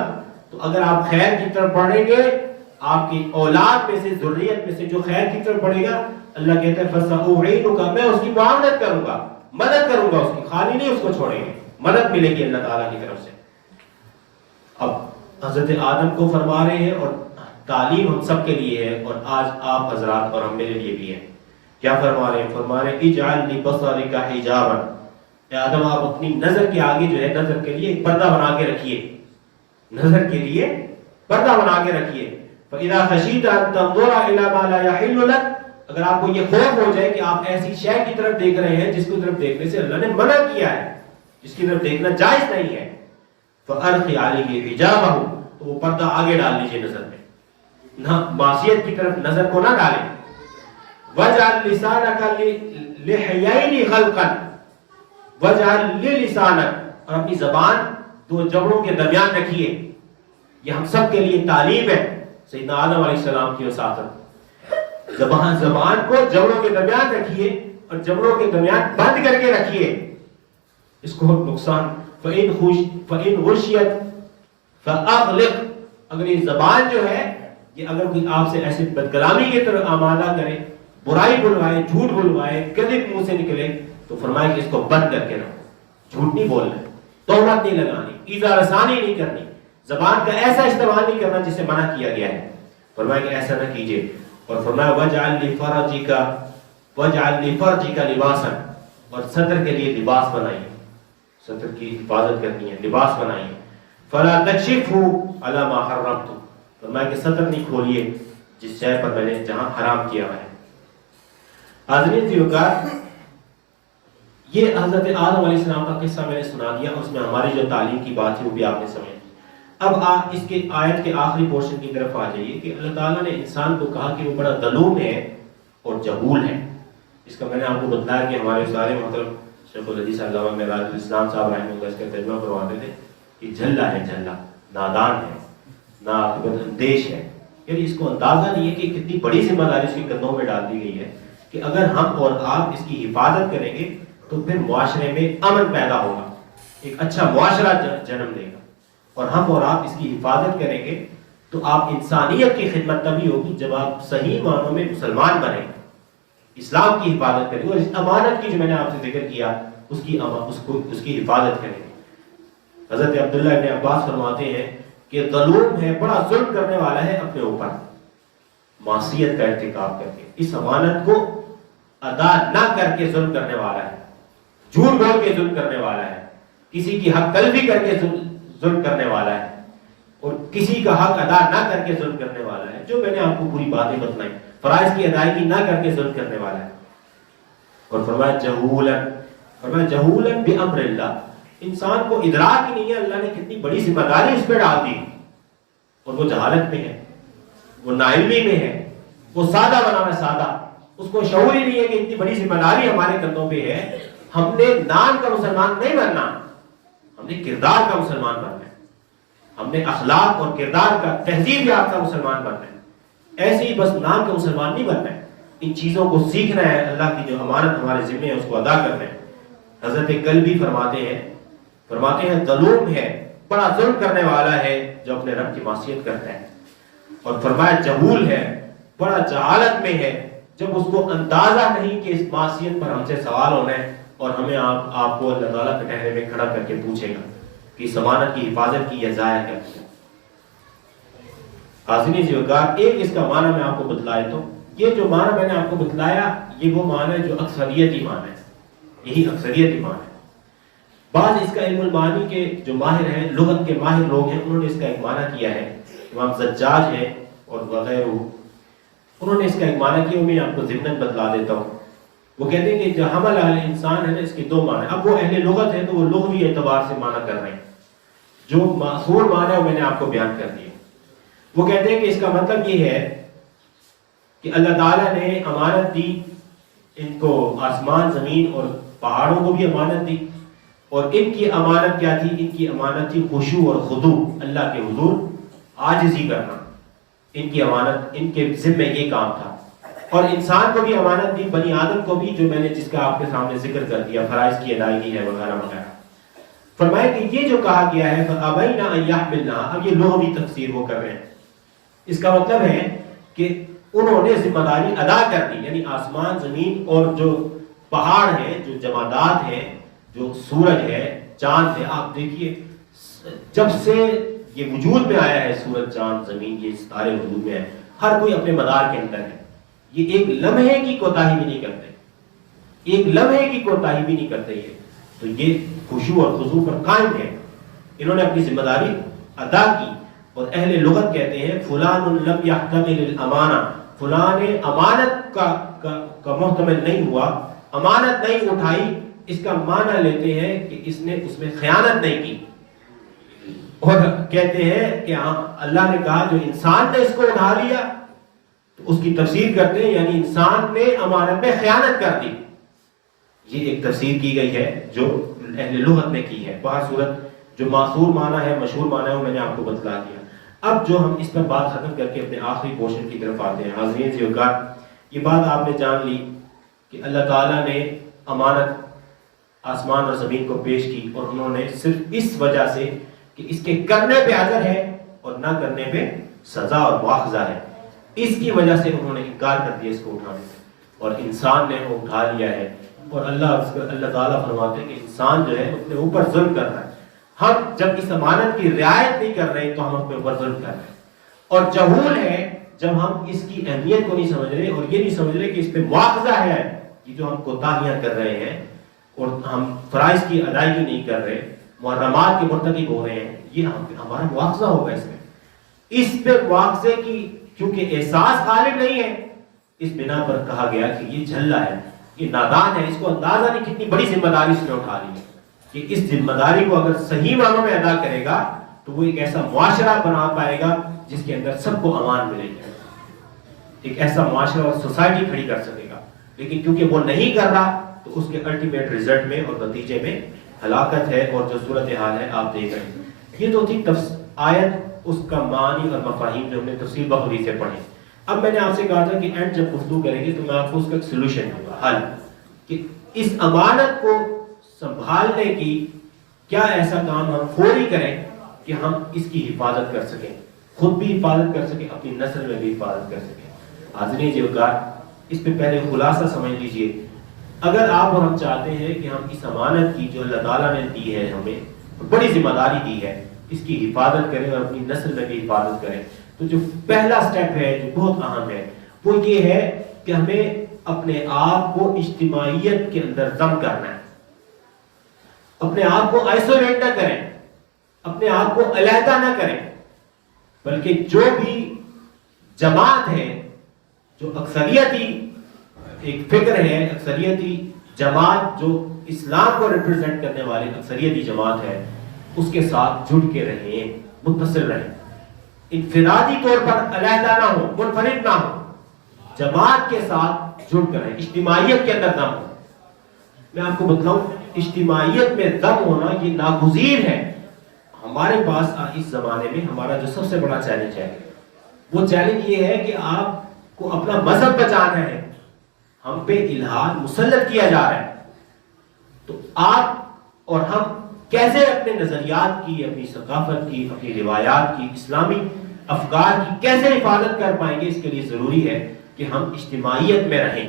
تو اگر آپ خیر کی طرف بڑھیں گے، آپ کی اولاد میں سے ذریت میں سے جو خیر کی طرف بڑھے گا، اللہ کہتا ہے فسأعينك، میں اس کی معاونت کروں گا، مدد کروں گا اس کی، خالی نہیں اس کو چھوڑیں گے، مدد ملے گی اللہ تعالیٰ کی طرف سے۔ اب حضرت آدم کو فرما رہے ہیں، اور تعلیم ہم سب کے لیے ہے، اور آج آپ حضرات اور ہم میرے لیے بھی ہے۔ کیا فرما رہے ہیں؟ فرما رہے ہیں اجعل لبصرک حجابا، اے آدم آپ اپنی نظر کے آگے جو ہے، نظر کے لیے ایک پردہ بنا کے رکھیے، نظر کے لیے پردہ بنا کے رکھیے۔ فَإِذَا خَشِيتَ أَن تَنظُرَ إِلَى مَا لَا يَحِلُّ لَكَ، اگر آپ کو یہ خوف ہو جائے کہ آپ ایسی شے کی طرف دیکھ رہے ہیں جس کی طرف دیکھنے سے اللہ نے منع کیا ہے، جس کی طرف دیکھنا جائز نہیں ہے، فَأَلْقِ عَلَيْهِ حِجَابَهُ، تو وہ پردہ آگے ڈال لیجئے نظر میں، نہ معصیت کی طرف نظر کو نہ ڈالیں۔ وَجْعَلْ لِسَانَكَ لِحْيَيْنِ خَلْقًا وَجْعَلْ لِلِسَانَكَ، اور اپنی زبان دو جبڑوں کے درمیان رکھیے۔ یہ ہم سب کے لیے تعلیم ہے، سیدنا آدم علیہ السلام کی وصاحت، زبان کو جبڑوں کے درمیان رکھیے، اور جبڑوں کے درمیان بند کر کے رکھیے، اس کو نقصان فَإِنْ غُشِيَتْ فَأَغْلِقْ، اگر یہ زبان جو ہے، یہ اگر کوئی آپ سے ایسے بدکلامی کی طرف آمادہ کرے، برائی بلوائے، جھوٹ بلوائے، کذب منہ سے نکلے، تو فرمائے کہ اس کو بند کر کے رکھو، جھوٹ نہیں بولنا، تہمت نہیں لگانی، ایذا رسانی نہیں کرنی، زبان کا ایسا استعمال نہیں کرنا جسے منع کیا گیا ہے، فرمایا کہ ایسا نہ کیجئے۔ اور فرمایا وَجْعَلْ لِفَرْجِكَ لِبَاسًا، اور صدر کے لیے لباس بنائیے، صدر کی حفاظت کرنی ہے، لباس بنائیے۔ فَلَا تَكْشِفْهُ عَلَى مَا حَرَّمْتُ، فرمایا کہ صدر نہیں کھولیے جس شے پر میں نے جہاں حرام کیا ہے۔ حاضرین کی اوقات، یہ حضرت آدم علیہ السلام کا قصہ میں نے سنا دیا، اس میں ہماری جو تعلیم کی بات ہے وہ بھی آپ نے سمجھ۔ اب آپ اس کے آیت کے آخری پورشن کی طرف آ جائیے کہ اللہ تعالیٰ نے انسان کو کہا کہ وہ بڑا ظلوم ہے اور جہول ہے۔ اس کا میں نے آپ کو بتایا کہ ہمارے سارے محترم شیخ الحدیث علامہ معراج الاسلام صاحب رحمہ اللہ اس کا ترجمہ کرواتے تھے کہ جھلا ہے، جھلا، نادان ہے، ناقابل اندیش ہے، یعنی اس کو اندازہ نہیں ہے کہ کتنی بڑی ذمہ داری اس کے کندھوں میں ڈال دی گئی ہے کہ اگر ہم اور آپ اس کی حفاظت کریں گے تو پھر معاشرے میں امن پیدا ہوگا، ایک اچھا معاشرہ جنم لے گا، اور ہم اور آپ اس کی حفاظت کریں گے تو آپ انسانیت کی خدمت تبھی ہوگی جب آپ صحیح معنوں میں مسلمان بنیں، اسلام کی حفاظت کریں گے، اور اس امانت کی جو میں نے آپ سے ذکر کیا اس کی حفاظت کریں گے۔ حضرت عبداللہ ابن عباس فرماتے ہیں کہ ظلوم ہے، بڑا ظلم کرنے والا ہے اپنے اوپر، معصیت کا ارتکاب کر کے، اس امانت کو ادا نہ کر کے ظلم کرنے والا ہے، جھوٹ بول کے ظلم کرنے والا ہے، کسی کی حق تلفی کر کے ظلم کرنے والا ہے، اور کسی کا حق ادا نہ کر کے ظلم کرنے والا ہے، جو میں نے آپ کو پوری باتیں بتلائیں، فرائض کی ادائیگی نہ کر کے ظلم کرنے والا ہے۔ اور فرمایا جہولاً بامر اللہ، انسان کو ادراک ہی نہیں ہے اللہ نے کتنی بڑی ذمہ داری اس پہ ڈال دی، اور وہ جہالت میں ہے، وہ ناعلمی میں ہے، وہ سادہ بنا ہے، سادہ، اس کو شعور ہی نہیں ہے کہ اتنی بڑی ذمہ داری ہمارے کندھوں پہ ہے۔ ہم نے نام کا مسلمان نہیں بننا، ہم نے کردار کا مسلمان بننا ہے، ہم نے اخلاق اور کردار کا، تہذیب یافتہ مسلمان بننا ہے، ایسے ہی بس نام کا مسلمان نہیں بننا ہے، ان چیزوں کو سیکھنا ہے، اللہ کی جو امانت ہمارے ذمہ ہے اس کو ادا کرنا ہے۔ حضرت قلبی فرماتے ہیں ظلوم ہے، بڑا ظلم کرنے والا ہے جو اپنے رب کی معصیت کرتا ہے، اور فرمایا جہول ہے، بڑا جہالت میں ہے جب اس کو اندازہ نہیں کہ اس معصیت پر ہم سے سوال ہونا ہے، اور ہمیں آپ کو اللہ تعالیٰ کے ٹہرے میں کھڑا کر کے پوچھے گا کہ اس امانت کی حفاظت کی یا ضائع کر دیا۔ حاضرین ذوالفقار، ایک اس کا معنی میں آپ کو بتلائے تو یہ جو معنی میں نے آپ کو بتلایا یہ وہ معنی ہے جو اکثریتی معنی ہے، یہی اکثریتی معنی ہے۔ بعض اس کا علم المعانی کے جو ماہر ہیں، لغت کے ماہر لوگ ہیں، انہوں نے اس کا ایک معنی کیا ہے، امام زجاج ہے اور وغیرہ، انہوں نے اس کا ایک معنی کیا، میں آپ کو ضمناً بتلا دیتا ہوں۔ وہ کہتے ہیں کہ جو حمل اہل انسان ہے نا، اس کے دو معنی، اب وہ اہل لغت ہے تو وہ لغوی اعتبار سے معنی کر رہے ہیں، جو معصور معنی ہے وہ میں نے آپ کو بیان کر دیا۔ وہ کہتے ہیں کہ اس کا مطلب یہ ہے کہ اللہ تعالیٰ نے امانت دی ان کو، آسمان زمین اور پہاڑوں کو بھی امانت دی، اور ان کی امانت کیا تھی؟ ان کی امانت تھی خشوع اور خضوع، اللہ کے حضور عاجزی کرنا، ان کی امانت، ان کے ذمہ یہ کام تھا۔ اور انسان کو بھی امانت دی، بنی آدم کو بھی، جو میں نے جس کا آپ کے سامنے ذکر کر دیا، فرائض کی ادائیگی ہے وغیرہ وغیرہ. فرمایا کہ یہ جو کہا گیا ہے فَأَبَيْنَ أَن يَحْمِلْنَهَا، اب یہ لغوی تفسیر وہ کر رہے ہیں. اس کا مطلب ہے کہ انہوں نے ذمہ داری ادا کر دی، یعنی آسمان زمین اور جو پہاڑ ہیں، جو جمادات ہیں، جو سورج ہے، چاند ہے. آپ دیکھیے جب سے یہ وجود میں آیا ہے، سورج چاند زمین یہ ستارے وجود میں ہیں، ہر کوئی اپنے مدار کے اندر ہے. یہ ایک لمحے کی کوتاہی بھی نہیں کرتے، ایک لمحے کی کوتاہی بھی نہیں کرتے. یہ تو یہ خشوع اور خضوع پر قائم ہے. انہوں نے اپنی ذمہ داری ادا کی. اور اہل لغت کہتے ہیں فلان لم يحتمل الامانہ، فلاں نے امانت کا محتمل نہیں ہوا، امانت نہیں اٹھائی. اس کا معنی لیتے ہیں کہ اس نے اس میں خیانت نہیں کی. اور کہتے ہیں کہ ہاں اللہ نے کہا جو انسان نے اس کو اٹھا لیا، تو اس کی تفسیر کرتے ہیں یعنی انسان نے امانت میں خیانت کر دی. یہ ایک تفسیر کی گئی ہے جو اہل لغت نے کی ہے. بہر صورت جو معصور معنی ہے، مشہور معنی ہے، وہ میں نے آپ کو بتلا دیا. اب جو ہم اس پر بات ختم کر کے اپنے آخری پورشن کی طرف آتے ہیں. حاضرین ذی اوقات، یہ بات آپ نے جان لی کہ اللہ تعالیٰ نے امانت آسمان اور زمین کو پیش کی، اور انہوں نے صرف اس وجہ سے کہ اس کے کرنے پہ اجر ہے اور نہ کرنے پہ سزا اور مواخذہ ہے، اس کی وجہ سے انہوں نے انکار کر دیا اس کو اٹھانے سے، اور انسان نے وہ اٹھا لیا ہے. اور اللہ تعالیٰ فرماتے ہیں کہ انسان جو ہے اپنے اوپر ظلم کر رہا ہے. ہم جب اس امانت کی رعایت نہیں کر رہے تو ہم اپنے اوپر ظلم کر رہے ہیں. اور جہول ہے جب ہم اس کی اہمیت کو نہیں سمجھ رہے اور یہ نہیں سمجھ رہے کہ اس پہ مواخذہ ہے. یہ جو ہم کوتاہیاں کر رہے ہیں اور ہم فرائض کی ادائیگی نہیں کر رہے، محرمات کے مرتکب ہو رہے ہیں، یہ ہمارا مواخذہ ہوگا. اس پہ مواخذے کی کیونکہ احساس غالب نہیں ہے، اس بنا پر کہا گیا کہ یہ جھلا ہے، یہ نادان ہے، اس کو اندازہ نہیں کتنی بڑی ذمہ داری اس نے اٹھا لی ہے. کہ اس ذمہ داری کو اگر صحیح معنوں میں ادا کرے گا تو وہ ایک ایسا معاشرہ بنا پائے گا جس کے اندر سب کو امان ملے گا، ایک ایسا معاشرہ اور سوسائٹی کھڑی کر سکے گا. لیکن کیونکہ وہ نہیں کر رہا تو اس کے الٹیمیٹ ریزلٹ میں اور نتیجے میں ہلاکت ہے، اور جو صورتحال ہے آپ دیکھ رہے ہیں. یہ تو تھی آیت، اس کا معنی اور مفاہیم جو ہم نے تفسیر بخوری سے پڑھے. اب میں نے آپ سے کہا تھا کہ اینڈ جب گفتگو کریں گے تو میں آپ کو اس کا ایک سولوشن دوں گا، حل، کہ اس امانت کو سنبھالنے کی کیا ایسا کام ہم فوری کریں کہ ہم اس کی حفاظت کر سکیں، خود بھی حفاظت کر سکیں، اپنی نسل میں بھی حفاظت کر سکیں. حاضرین ذی اوقات، اس پہ پہلے خلاصہ سمجھ لیجئے. اگر آپ اور ہم چاہتے ہیں کہ ہم اس امانت کی جو اللہ تعالیٰ نے دی ہے، ہمیں بڑی ذمہ داری دی ہے، اس کی حفاظت کریں اور اپنی نسل میں بھی حفاظت کریں، تو جو پہلا سٹیپ ہے جو بہت اہم ہے وہ یہ ہے کہ ہمیں اپنے آپ کو اجتماعیت کے اندر ضم کرنا ہے. اپنے آپ کو آئسولیٹ نہ کریں، اپنے آپ کو علیحدہ نہ کریں، بلکہ جو بھی جماعت ہے، جو اکثریتی ایک فکر ہے، اکثریتی جماعت جو اسلام کو ریپرزینٹ کرنے والی اکثریتی جماعت ہے، اس کے ساتھ جڑ کے رہیں، متصل رہیں. انفرادی طور پر علیحدہ نہ ہو، منفرد نہ ہو، جماعت کے ساتھ جڑ کر رہیں، اجتماعیت کے اندر دم ہو. میں آپ کو بتلاؤں، اجتماعیت میں دم ہونا یہ ناگزیر ہے. ہمارے پاس اس زمانے میں ہمارا جو سب سے بڑا چیلنج ہے، وہ چیلنج یہ ہے کہ آپ کو اپنا مذہب بچانا ہے. ہم پہ الہاد مسلط کیا جا رہا ہے، تو آپ اور ہم کیسے اپنے نظریات کی، اپنی ثقافت کی، اپنی روایات کی، اسلامی افکار کی کیسے حفاظت کر پائیں گے؟ اس کے لیے ضروری ہے کہ ہم اجتماعیت میں رہیں،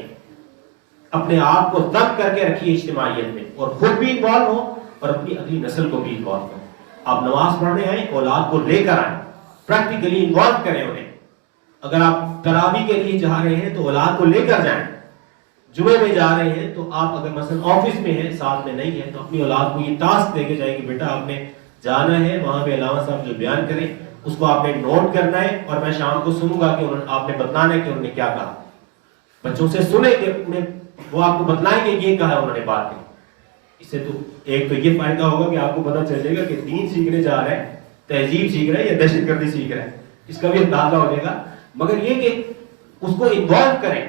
اپنے آپ کو ضبط کر کے رکھیے اجتماعیت میں، اور خود بھی انوالو ہو اور اپنی اگلی نسل کو بھی انوالو ہو. آپ نماز پڑھنے آئیں، اولاد کو لے کر آئیں، پریکٹیکلی انوالو کریں انہیں. اگر آپ تراویح کے لیے جا رہے ہیں تو اولاد کو لے کر جائیں. جمعے میں جا رہے ہیں تو آپ اگر مثلا آفس میں ہیں، ساتھ میں نہیں ہے، تو اپنی اولاد کو یہ ٹاسک دے کے جائیں کہ بیٹا آپ نے جانا ہے، وہاں پہ علامہ صاحب جو بیان کریں اس کو آپ نے نوٹ کرنا ہے، اور میں شام کو سنوں گا کہ آپ نے بتلانا ہے کہ انہوں نے کیا کہا. بچوں سے سنیں کہ وہ آپ کو بتلائیں کہ یہ کہا انہوں نے بات کی. اس سے تو ایک تو یہ فائدہ ہوگا کہ آپ کو پتہ چل جائے گا کہ دین سیکھنے جا رہے ہیں، تہذیب سیکھ رہے ہیں یا دہشت گردی سیکھ رہے ہیں، اس کا بھی اندازہ ہو جائے گا. مگر یہ کہ اس کو انوالو کریں،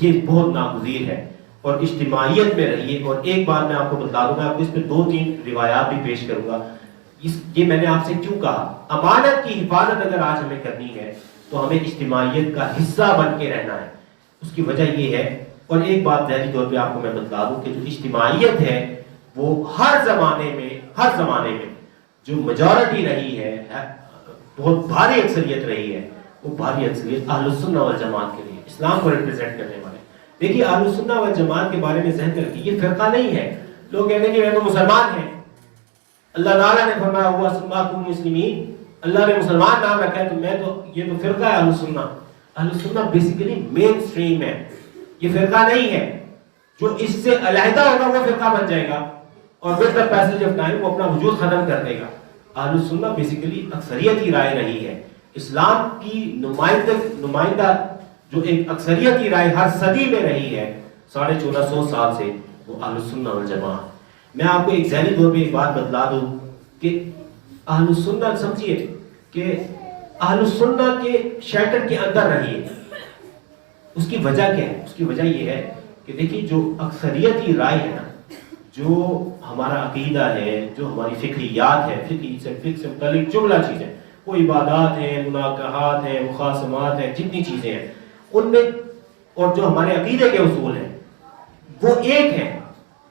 یہ بہت ناگزیر ہے. اور اجتماعیت میں رہیے. اور ایک بات میں آپ کو بتا دوں گا، آپ کو اس پہ 2-3 روایات بھی پیش کروں گا. یہ میں نے آپ سے کیوں کہا، امانت کی حفاظت اگر آج ہمیں کرنی ہے تو ہمیں اجتماعیت کا حصہ بن کے رہنا ہے. اس کی وجہ یہ ہے، اور ایک بات ذہنی طور پہ آپ کو میں بتلا دوں کہ جو اجتماعیت ہے وہ ہر زمانے میں جو میجورٹی رہی ہے، بہت بھاری اکثریت رہی ہے، وہ بھاری اکثریت اہل السنہ والجماعت کے لیے، اسلام کو ریپرزینٹ کرنے والے. دیکھیے اہل السنہ والجماعت کے بارے میں ذہن میں رکھیے، یہ فرقہ نہیں ہے. لوگ کہتے ہیں کہ میں تو مسلمان ہیں، اللہ تعالیٰ نے فرمایا ہوا سماکم مسلمین، اللہ نے مسلمان نام رکھا ہے تو میں تو یہ تو فرقہ ہے اہل السنہ. اہل السنہ بیسیکلی مین سٹریم ہے، یہ فرقہ نہیں ہے. جو اس سے علیحدہ ہوگا وہ فرقہ بن جائے گا اور with the passage of time وہ اپنا وجود ختم کر دے گا. اہل السنہ بیسیکلی اکثریتی رائے رہی ہے. اسلام کی نمائندہ جو ایک اکثریتی رائے ہر صدی میں رہی ہے 1450 سال سے، وہ اہل السنہ والجماعت. میں آپ کو ایک ذہنی طور پہ ایک بات بتلا دوں کہ اہل السنہ سمجھیے کہ اہل السنہ کے شیلٹر کے اندر رہیے. اس کی وجہ کیا ہے؟ اس کی وجہ یہ ہے کہ دیکھیے جو اکثریتی رائے ہے نا، جو ہمارا عقیدہ ہے، جو ہماری فکریات ہے، فکر سے متعلق جملہ چیزیں، وہ عبادات ہیں، مناقحات ہیں، مخاصمات ہیں، جتنی چیزیں ہیں ان میں، اور جو ہمارے عقیدے کے اصول ہیں وہ ایک ہیں،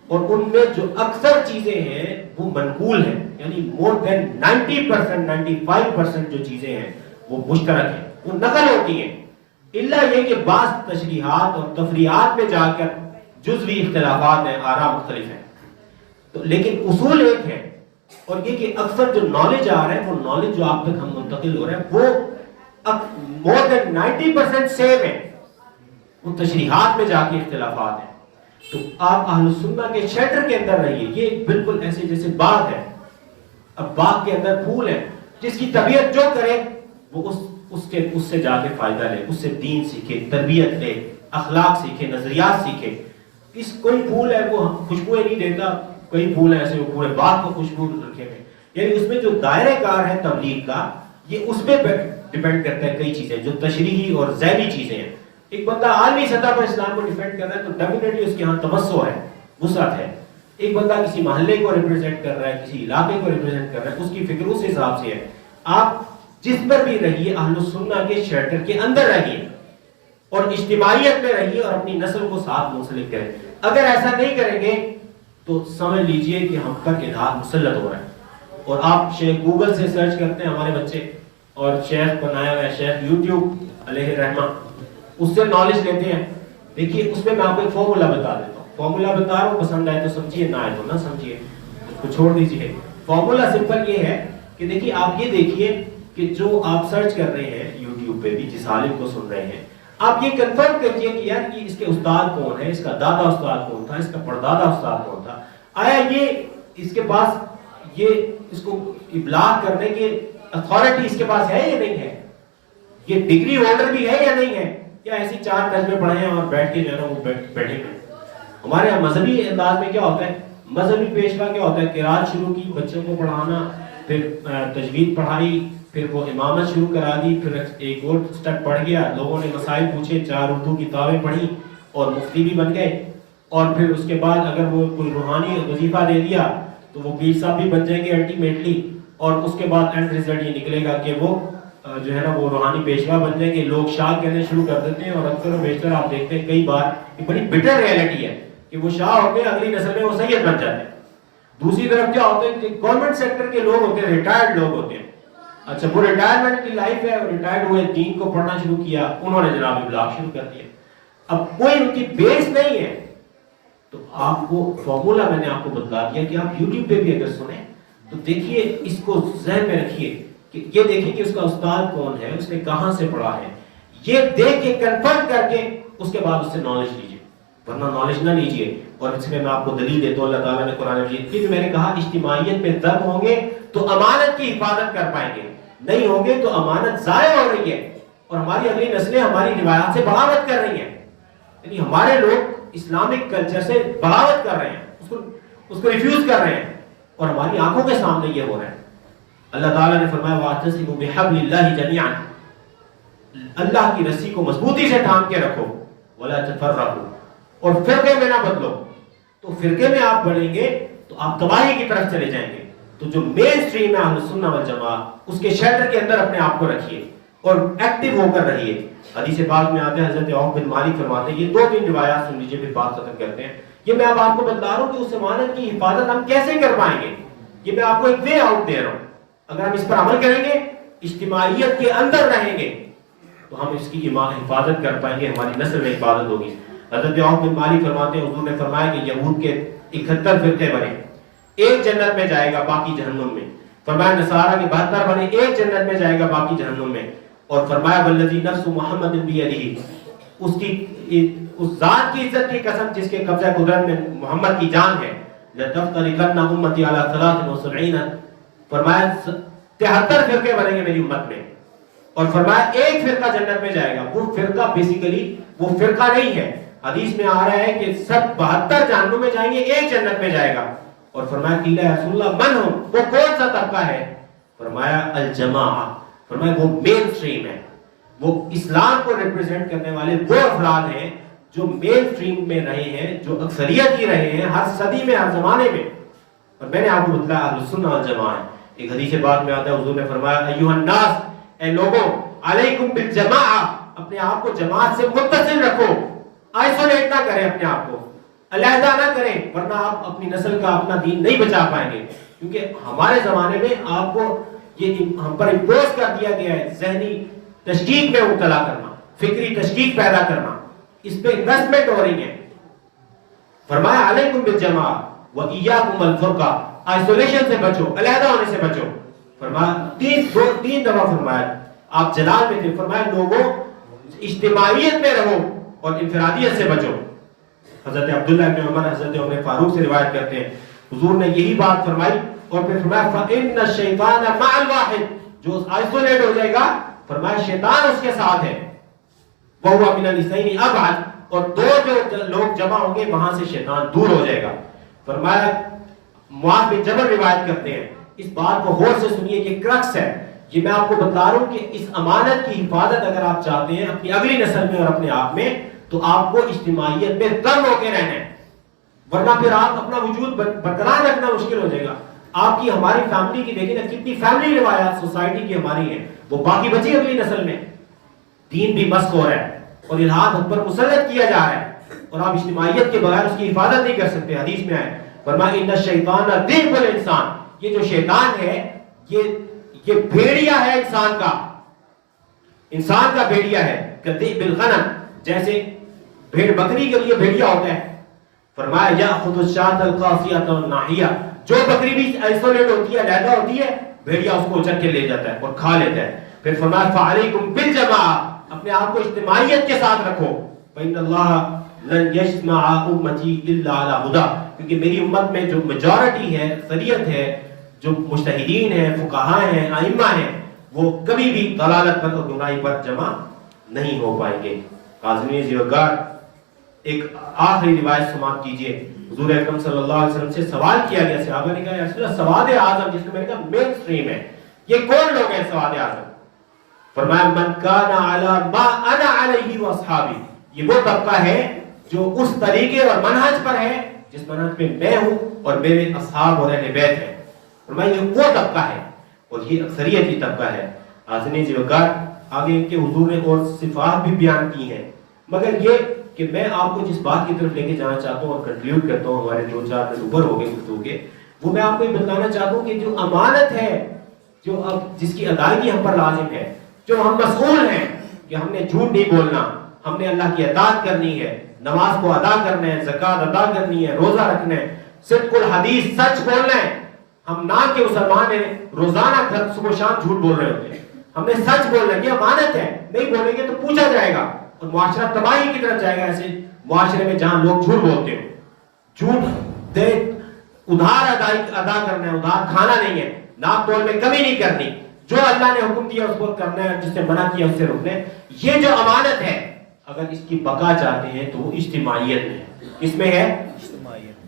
اور ان میں جو اکثر چیزیں ہیں وہ منقول ہیں. یعنی مور دین 90%، 95% جو چیزیں ہیں وہ مشترک ہیں، وہ نقل ہوتی ہیں. الا یہ کہ بعض تشریحات اور تفریعات میں جا کر جزوی اختلافات ہیں، آراء مختلف ہیں، تو لیکن اصول ایک ہے. اور یہ کہ اکثر جو نالج آ رہا ہے، وہ نالج جو آپ تک ہم منتقل ہو رہا ہے وہ مور دین 90% سیم ہے. وہ تشریحات میں جا کے اختلافات ہیں. تو آپ اہل السنہ کے شیلٹر کے اندر رہیے. یہ بالکل ایسے جیسے باغ ہے، اب باغ کے اندر پھول ہے، جس کی طبیعت جو کرے وہ اس سے جا کے فائدہ لے، اس سے دین سیکھے، تربیت لے، اخلاق سیکھے، نظریات سیکھے. کوئی پھول ہے وہ خوشبوئیں نہیں دیتا، کئی پھول ہیں ایسے وہ پورے باغ کو خوشبو رکھے ہوئے. یعنی اس میں جو دائرہ کار ہے تبلیغ کا، یہ اس پہ ڈیپینڈ کرتا ہے. کئی چیزیں جو تشریحی اور ذہنی چیزیں ہیں، ایک بندہ عالمی سطح پر اسلام کو ڈیفینڈ کر رہا ہے تو ڈیفینیٹلی اس کے ہاں تمسو ہے، وسعت ہے. ایک بندہ کسی محلے کو ریپرزینٹ کر رہا ہے، کسی علاقے کو ریپرزینٹ کر رہا ہے، اس کی فکر اس حساب سے ہے. آپ جس پر بھی رہیے اہل السنہ کے شیلٹر کے اندر رہیے اور اجتماعیت میں رہیے اور اپنی نسل کو ساتھ منسلک کریں. اگر ایسا نہیں کریں گے تو سمجھ لیجئے کہ ہم پر الہات مسلط ہو رہا ہے. اور آپ شیخ گوگل سے سرچ کرتے ہیں ہمارے بچے، اور شیخ بنایا ہوا ہے شیخ یوٹیوب علیہ رحمہ، اس سے نالج لیتے ہیں. دیکھیے اس میں میں آپ کو ایک فارمولا بتا دیتا ہوں. فارمولا بتا رہا ہوں، پسند آئے تو سمجھیے، نہ آئے تو نہ سمجھیے، اس کو چھوڑ دیجیے. فارمولا سمپل یہ ہے کہ دیکھیے آپ یہ دیکھیے کہ جو آپ سرچ کر رہے ہیں یوٹیوب پہ بھی، جس عالم کو سن رہے ہیں، آپ یہ کنفرم کریے کہ یار یہ اس کے استاد کون ہے، اس کا دادا استاد کون تھا، اس کا پردادا استاد کون تھا. آیا یہ اس کے پاس یہ اس کو ابلاغ کرنے کی اتھارٹی اس کے پاس ہے یا نہیں ہے، یہ ڈگری ہولڈر بھی ہے یا نہیں ہے، یا ایسی 4 ترجمے پڑھے ہیں اور بیٹھ کے جو ہے نا وہ بیٹھے ہوئے. ہمارے یہاں مذہبی انداز میں کیا ہوتا ہے، مذہبی پیشوا کیا ہوتا ہے، قرات شروع کی، بچوں کو پڑھانا، پھر تجوید پڑھائی، پھر وہ امامت شروع کرا دی، پھر ایک اور سٹیپ پڑھ گیا، لوگوں نے مسائل پوچھے، 4 اردو کتابیں پڑھی اور مفتی بھی بن گئے. اور پھر اس کے بعد اگر وہ کوئی روحانی وظیفہ دے دیا تو وہ پیر صاحب بھی بن جائیں گے الٹیمیٹلی. اور اس کے بعد اینڈ رزلٹ یہ نکلے گا کہ وہ جو ہے نا وہ روحانی پیشوا بن جائیں گے. لوگ شاہ کہنے شروع کر دیتے ہیں، اور اکثر و بیشتر آپ دیکھتے ہیں کئی بار یہ بڑی بٹر ریئلٹی ہے کہ وہ شاہ ہوتے ہیں، اگلی نسل میں وہ سید بن جاتے ہیں. دوسری طرف کیا ہوتے ہیں کہ گورنمنٹ سیکٹر کے لوگ ہوتے ہیں، ریٹائرڈ لوگ ہوتے ہیں. اچھا وہ ریٹائرمنٹ کی لائف ہے، ریٹائرڈ ہوئے، دین کو پڑھنا شروع کیا، انہوں نے جناب ابلاغ شروع کر دیا. اب کوئی ان کی بیس نہیں ہے. تو آپ کو فارمولا میں نے آپ کو بتلا دیا کہ آپ یوٹیوب پہ بھی اگر سنیں تو دیکھیے، اس کو ذہن میں رکھیے کہ یہ دیکھیں کہ اس کا استاد کون ہے، اس نے کہاں سے پڑھا ہے. یہ دیکھ کے کنفرم کر کے اس کے بعد اس سے نالج لیجیے، ورنہ نالج نہ لیجیے. اور اس میں آپ کو دلیل دیتا ہوں، اللہ تعالیٰ نے قرآن مجید کی، میں نے کہا اجتماعیت میں دم ہوں گے تو امانت کی حفاظت کر پائیں گے، نہیں ہوں گے تو امانت ضائع ہو رہی ہے اور ہماری اگلی نسلیں ہماری روایات سے بغاوت کر رہی ہیں. یعنی ہمارے لوگ اسلامک کلچر سے بغاوت کر رہے ہیں، اس کو ریفیوز کر رہے ہیں، اور ہماری آنکھوں کے سامنے یہ ہو رہا ہے. اللہ تعالیٰ نے فرمایا وَاعْتَصِمُوا بِحَبْلِ اللَّهِ جَمِيعًا، اللہ کی رسی کو مضبوطی سے تھام کے رکھو، وَلَا تَفَرَّقُوا، اور فرقے میں نہ بدلو. تو فرقے میں آپ بڑھیں گے تو آپ تباہی کی طرف چلے جائیں گے. تو جو مین سٹریم ہے اہل السنہ والجماعت، اس کے شیلٹر کے اندر اپنے آپ کو رکھیے. اور ایکٹیو ہو کر رہیے. حدیث پاک میں آتے ہیں حضرت عوف بن مالک فرماتے ہیں, یہ 2-3 روایات سن لیجیے پھر بات ختم کرتے ہیں. یہ میں اب آپ کو بتلا رہا ہوں کہ اس امانت کی حفاظت ہم کیسے کر پائیں گے. یہ میں آپ کو ایک وے آؤٹ دے رہا ہوں. اگر ہم اس پر عمل کریں گے, اجتماعیت کے اندر رہیں گے, تو ہم اس کی حفاظت کر پائیں گے, ہماری نسل میں حفاظت ہوگی. حضرت عوف بن مالک فرماتے ہیں حضور نے فرمایا کہ یہود کے 71 فرقے بنے, ایک جنت میں جائے گا باقی جہنم میں. فرمایا نصارہ کے 72 بنے, ایک جنت میں جائے گا باقی جہنم میں. اور فرمایا والذی نفس محمد بیدہ, اس ذات کی عزت کی قسم جس کے قبضہ قدرت میں محمد کی جان ہے, لتفترقن امتی علی 73, فرمایا 73 فرقے بنیں گے میری امت میں. اور فرمایا ایک فرقہ جنت میں جائے گا. وہ فرقہ بیسیکلی وہ فرقہ نہیں ہے, حدیث میں آ رہا ہے کہ سب 72 جہنم میں جائیں گے, ایک جنت میں جائے گا. اور فرمایا قیل یا رسول اللہ من ہو, وہ کون سا طبقہ ہے؟ فرمایا الجماعہ, فرمایا وہ مین سٹریم ہے, وہ اسلام کو ریپرزینٹ کرنے والے وہ افراد ہیں جو مین سٹریم میں رہے ہیں, جو اکثریت ہی رہے ہیں ہر صدی میں, ہر زمانے میں. اور میں نے آپ کو بتلایا اہل السنہ والجماعہ ہے. ایک حدیث پاک میں آتا ہے حضور نے فرمایا ایھا الناس, اے لوگوں, علیکم بالجماعہ, اپنے آپ کو جماعت سے متصل رکھو, آئسولیٹ نہ کریں اپنے آپ کو, علیحدہ نہ کریں, ورنہ آپ اپنی نسل کا اپنا دین نہیں بچا پائیں گے. کیونکہ ہمارے زمانے میں آپ کو یہ ہم پر امپوز کر دیا گیا ہے ذہنی تشکیک میں مبتلا کرنا, فکری تشکیک پیدا کرنا, اس پہ انویسٹمنٹ ہو رہی ہے. فرمایا علیکم بالجماعہ وإیاکم الفرقہ, آئسولیشن سے بچو, علیحدہ ہونے سے بچو. فرمایا تین دفعہ فرمایا, آپ جلال میں تھے, فرمایا لوگوں اجتماعیت میں رہو اور انفرادیت سے بچو. حضرت عبداللہ ابن عمر حضرت عمر فاروق سے روایت کرتے ہیں حضور نے یہی بات فرمائی. اور پھر فرمایا فإن الشیطان مع الواحد, جو آئسولیٹ ہو جائے گا فرمایا شیطان اس کے ساتھ ہے, وہو من الاثنین ابعد, اور 2 جو لوگ جمع ہوں گے وہاں سے شیطان دور ہو جائے گا. فرمایا معاذ بن جبل روایت کرتے ہیں, اس بات کو غور سے سنیے, یہ کرکس ہے. یہ میں آپ کو بتا رہا ہوں کہ اس امانت کی حفاظت اگر آپ چاہتے ہیں اپنی اگلی نسل میں اور اپنے آپ میں, تو آپ کو اجتماعیت میں دم ہو کے رہنا ہے, ورنہ پھر آپ اپنا وجود برقرار رکھنا مشکل ہو جائے گا. آپ کی ہماری فیملی کی دیکھیں نا, کتنی فیملی روایات سوسائٹی کی ہماری ہیں, وہ باقی بچی اگلی نسل میں, دین بھی مسخ ہو رہا ہے اور الہات ہم پر مسلط کیا جا رہا ہے, اور آپ اجتماعیت کے بغیر اس کی حفاظت نہیں کر سکتے. حدیث میں آئے فرمایا ان الشیطان ذئب الانسان, یہ جو شیطان ہے یہ بھیڑیا ہے انسان کا بھیڑیا ہے. کذئب الغنم, جیسے بھیڑ بکری کے لیے بھیڑیا ہوتا ہے. فرمایا یاخذ الشاة القاصیۃ والناحیہ, جو بکری بھی آئسولیٹ ہوتی ہے, علیحدہ ہوتی ہے, بھیڑیا اس کو اچک کے لے جاتا ہے اور کھا لیتا ہے. پھر فرمایا فعلیکم بالجماعہ, اپنے آپ کو اجتماعیت کے ساتھ رکھو. فإن اللہ لن یجمع امتی الا علی ھدی, کیونکہ میری امت میں جو میجورٹی ہے, اکثریت ہے, جو مجتہدین ہیں, فقہاء ہیں, ائمہ ہیں, وہ کبھی بھی ضلالت پر اور گمراہی پر جمع نہیں ہو پائیں گے. قاضی زیوگار, ایک آخری روایت سماعت کیجئے. حضور اکرم صلی اللہ علیہ وسلم سے سوال کیا گیا, صحابہ نے کہا یا رسول اللہ سواد اعظم, جس کو میں نے کہا مین سٹریم ہے, یہ کون لوگ ہیں سواد اعظم؟ فرمایا من کان علی ما انا علیہ واصحابی, یہ وہ طبقہ ہے جو اس طریقے اور منہج پر ہے جس منہج پہ میں ہوں اور میرے اصحاب اور اہل بیت ہیں. فرمایا یہ وہ طبقہ ہے اور یہ اکثریت کی طبقہ ہے. حاضرین جوکار, آگے ان کے حضور نے اور صفات بھی بیان کی ہیں, مگر یہ کہ میں آپ کو جس بات کی طرف لے کے جانا چاہتا ہوں اور کنکلیوڈ کرتا ہوں, ہمارے 2-4 منٹ اوپر ہو گئے گفتگو کے, وہ میں آپ کو یہ بتانا چاہتا ہوں کہ جو امانت ہے, جو اب جس کی ادائیگی ہم پر لازم ہے, جو ہم مسئول ہیں کہ ہم نے جھوٹ نہیں بولنا, ہم نے اللہ کی اطاعت کرنی ہے, نماز کو ادا کرنا ہے, زکوٰۃ ادا کرنی ہے, روزہ رکھنا ہے, صدق الحدیث, سچ بولنا ہے. ہم نام کے مسلمان ہیں, روزانہ گھر صبح شام جھوٹ بول رہے ہوتے ہیں, ہم نے سچ بولنا ہے, یہ امانت ہے. نہیں بولیں گے تو پوچھا جائے گا اور معاشرہ تباہی کی طرف جائے گا. ایسے معاشرے میں جہاں لوگ جھوٹ بولتے ہیں, جھوٹ دے, ادھار ادا کرنا ہے, ادھار کھانا نہیں ہے, ناپ تول میں کمی نہیں کرنی, جو اللہ نے حکم دیا اس کو کرنا ہے, جس نے منع کیا اس سے رکنا ہے. یہ جو امانت ہے, اگر اس کی بقا چاہتے ہیں تو وہ اجتماعیت میں ہے. اس میں ہے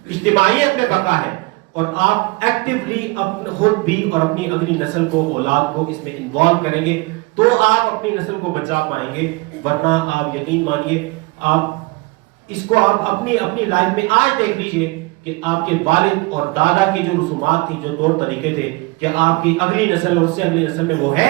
اجتماعیت میں بقا ہے, اور آپ ایکٹیولی خود بھی اور اپنی اگلی نسل کو, اولاد کو اس میں انوالو کریں گے تو آپ اپنی نسل کو بچا پائیں گے. ورنہ آپ یقین مانیے, آپ اس کو آپ اپنی لائف میں آج دیکھ لیجئے کہ آپ کے والد اور دادا کی جو رسومات تھی, جو طور طریقے تھے, کہ آپ کی اگلی نسل اور اس سے اگلی نسل میں وہ ہے